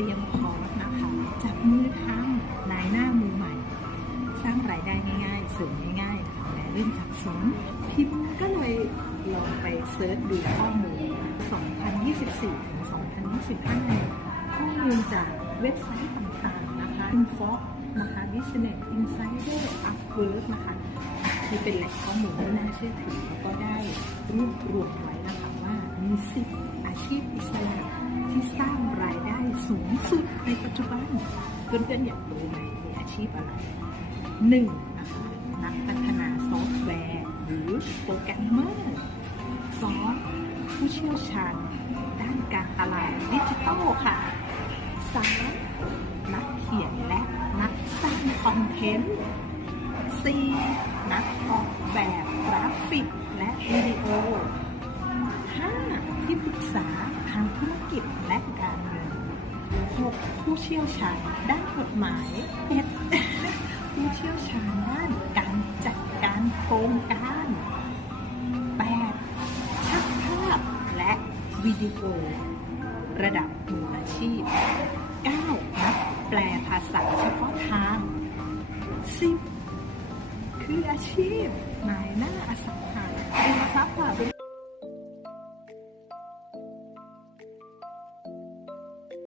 รียมคอร์สนะคะจับมือทำนายหน้ามือใหม่ สร้างรายได้ง่ายๆเสริมง่ายๆนะคะแต่เรื่องสับสนพิมพ์ก็เลยลองไปเซิร์ชดูข้อมูล 2024 ถึง 2025เนี่ยข้อมูลจากเว็บไซต์ต่างๆนะคะ Info นะคะ Business Insider Upwork นะคะที่เป็นแหล่งข้อมูลที่น่าเชื่อถือแล้วก็ได้รวบรวมไว้นะคะว่ามีสิบอาชีพอิสระที่สร้างรายได้ สูงสุดในปัจจุบัน เพื่อนๆอยากรู้ไหมมีอาชีพอะไรหนึ่งนะคะนักพัฒนาซอฟต์แวร์หรือโปรแกรมเมอร์สองผู้เชี่ยวชาญด้านการตลาดดิจิทัลค่ะสามนักเขียนและนักสร้างคอนเทนต์ 4. นักออกแบบกราฟิกและวิดีโอ 5. ที่ปรึกษาทางธุรกิจและการ เงิน 6. ผู้เชี่ยวชาญด้านกฎหมาย 7. ผู้เชี่ยวชาญด้านการจัดการโครงการ 8. ช่างภาพและวิดีโอ ระดับมืออาชีพ 9. นักแปลภาษาเฉพาะทาง 10 คืออาชีพนายหน้าอสังหาริมทรัพย์ค่ะ